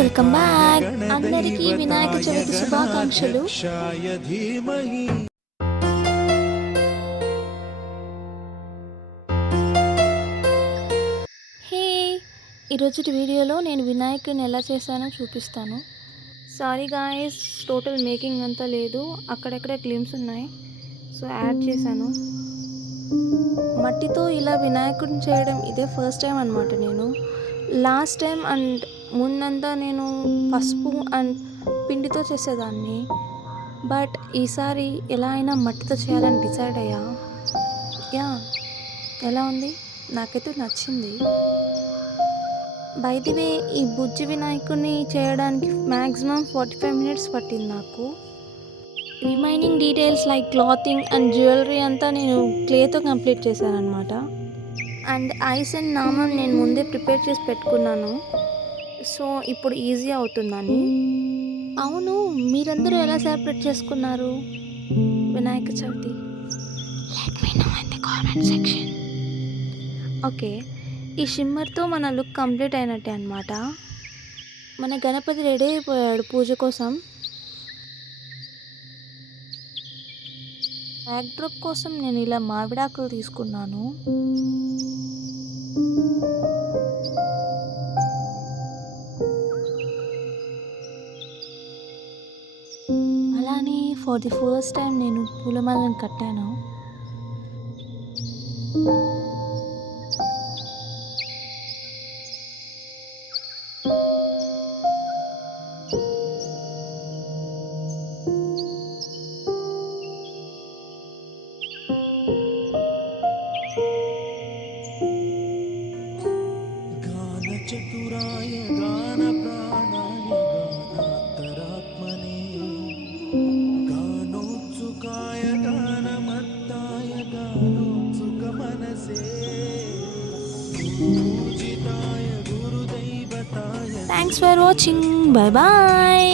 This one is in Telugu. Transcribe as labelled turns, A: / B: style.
A: Welcome back. అందరికీ వినాయక చవితి శుభాకాంక్షలు. హే ఈరోజు వీడియోలో నేను వినాయకుని ఎలా చేశానో చూపిస్తాను. సారీ గాయస్ టోటల్ మేకింగ్ అంతా లేదు. అక్కడక్కడ క్లిమ్స్ ఉన్నాయి. సో యాడ్ చేశాను. మట్టితో ఇలా వినాయకుడిని చేయడం ఇదే ఫస్ట్ టైం అనమాట నేను. లాస్ట్ టైం అండ్ ముందంతా నేను పసుపు అండ్ పిండితో చేసేదాన్ని. బట్ ఈసారి ఎలా అయినా మట్టితో చేయాలని డిసైడ్ అయ్యా. యా ఎలా ఉంది? నాకైతే నచ్చింది. బైదివే ఈ బుజ్జి వినాయకుడిని చేయడానికి మ్యాక్సిమం ఫార్టీ ఫైవ్ మినిట్స్ పట్టింది నాకు. Remaining details like clothing and jewellery అంతా నేను క్లేతో కంప్లీట్ చేశాను అనమాట అండ్ ఐస్ అండ్ నామం నేను ముందే ప్రిపేర్ చేసి పెట్టుకున్నాను. సో ఇప్పుడు ఈజీ అవుతుందని అవును మీరందరూ ఎలా సెలబ్రేట్ చేసుకున్నారు? Vinayaka Chavithi. Let me know in the comment section okay ఈ షిమ్మర్తో మన లుక్ కంప్లీట్ అయినట్టే అనమాట మన గణపతి రెడీ అయిపోయాడు పూజ కోసం. బ్యాక్డ్రాప్ కోసం నేను ఇలా మామిడాకులు తీసుకున్నాను. ఫర్ ది ఫస్ట్ టైం నేను పూలమాలను కట్టాను.
B: గాన
A: thanks for watching bye bye